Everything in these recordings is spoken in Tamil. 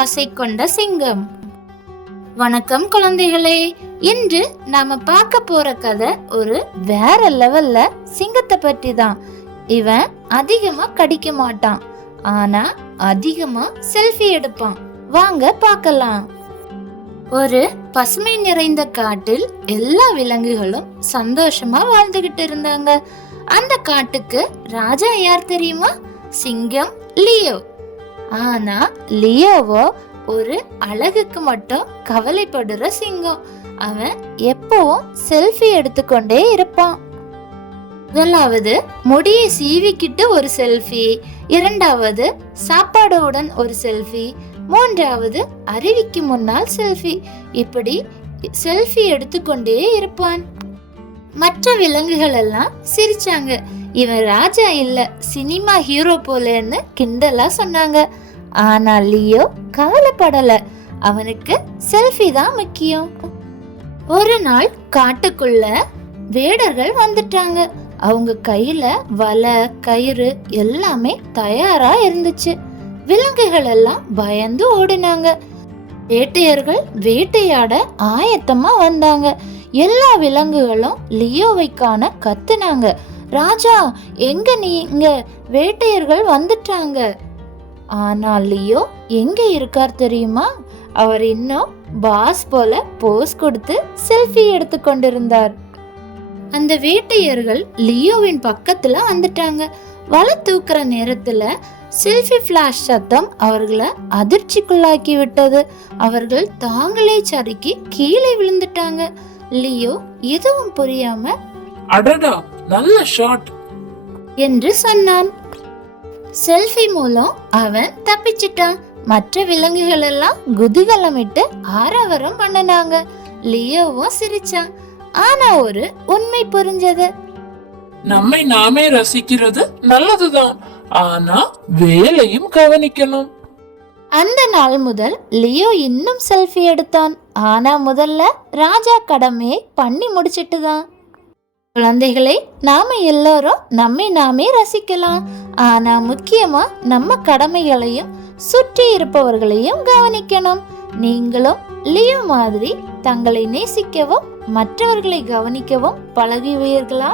ஆசை கொண்ட சிங்கம். வணக்கம் குழந்தைகளே. இன்று நாம பார்க்க போற கதை ஒரு வேற லெவல்ல சிங்கத்தை பற்றி தான். இவன் அதிகமா கடிக்க மாட்டான், ஆனா அதிகமா செல்ஃபி எடுப்பான். வாங்க பார்க்கலாம். ஒரு பசுமை நிறைந்த காட்டில் எல்லா விலங்குகளும் சந்தோஷமா வாழ்ந்துகிட்டு இருந்தாங்க. அந்த காட்டுக்கு ராஜா யார் தெரியுமா? சிங்கம் லியோ. ஆனா லியோவோ ஒரு அழகுக்கு மட்டும் கவலைப்படுற சிங்கம். அவன் எப்பவும் செல்ஃபி எடுத்துக்கொண்டே இருப்பான். முதலாவது முடியை சீவிக்கிட்டு ஒரு செல்ஃபி, இரண்டாவது சாப்பாடுடன் ஒரு செல்ஃபி, மூன்றாவது அருவிக்கு முன்னால் செல்ஃபி. இப்படி செல்ஃபி எடுத்துக்கொண்டே இருப்பான். மற்ற விலங்குகள் எல்லாம் சிரிச்சாங்க. இவன் ராஜா இல்ல, சினிமா ஹீரோ போலன்னு கிண்டலா சொன்னாங்க. ஆனா லியோ கவலைப்படல. அவனுக்கு செல்ஃபி தான் முக்கியம். ஒரு நாள் காட்டுக்குள்ள வேடர்கள் வந்துட்டாங்க. அவங்க கையில வலை, கயிறு எல்லாமே தயாரா இருந்துச்சு. விலங்குகள் எல்லாம் பயந்து ஓடினாங்க. வேட்டையர்கள் வேட்டையாட ஆயத்தமா வந்தாங்க. எல்லா விலங்குகளும் லியோவை காண கத்துனாங்க. ராஜா, எங்க நீங்க? வேட்டையர்கள் வந்துட்டாங்க. ஆனா லியோ எங்க இருக்கார் தெரியுமா? அவர் இன்னும் பாஸ் போல போஸ் கொடுத்து செல்ஃபி எடுத்து கொண்டிருந்தார். அந்த வேட்டையர்கள் லியோவின் பக்கத்துல வந்துட்டாங்க. வலை தூக்குற நேரத்துல செல்ஃபி ஃபிளாஷ் சத்தம் அவர்களை அதிர்ச்சிக்குள்ளாக்கி விட்டது. அவர்கள் தாங்களே சறுக்கி கீழே விழுந்துட்டாங்க. லியோ எதுவும் புரியாம அடடா, நல்ல ஷாட் என்று சொன்னான். செல்ஃபி மூலம் அவன் தப்பிச்சிட்டான். மற்ற விலங்குகள் எல்லாம் குதூகலமிட்டு ஆரவாரம் பண்ணனாங்க. லியோவும் சிரிச்சான். ஆனா ஒரு உண்மை புரிஞ்சது. நம்மை நாமே ரசிக்கிறது நல்லதுதான், ஆனா வேலையும் கவனிக்கணும். அந்த நாள் முதல் லியோ இன்னும் செல்ஃபி எடுத்தான். ஆனா முதல்ல ராஜா கடமையை பண்ணி முடிச்சிட்டு தான். குழந்தைகளே, நாம எல்லாரும் நம்மை நாமே ரசிக்கலாம். ஆனா முக்கியமா நம்ம கடமைகளையும் சுற்றி இருப்பவர்களையும் கவனிக்கணும். நீங்களும் லியோ மாதிரி தங்களை நேசிக்கவும் மற்றவர்களை கவனிக்கவும் பழகுவீர்களா?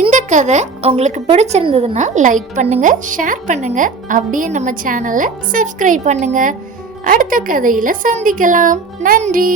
இந்த கதை உங்களுக்கு பிடிச்சிருந்ததுன்னா லைக் பண்ணுங்க, ஷேர் பண்ணுங்க, அப்படியே நம்ம சேனலை சப்ஸ்கிரைப் பண்ணுங்க. அடுத்த கதையில சந்திக்கலாம். நன்றி.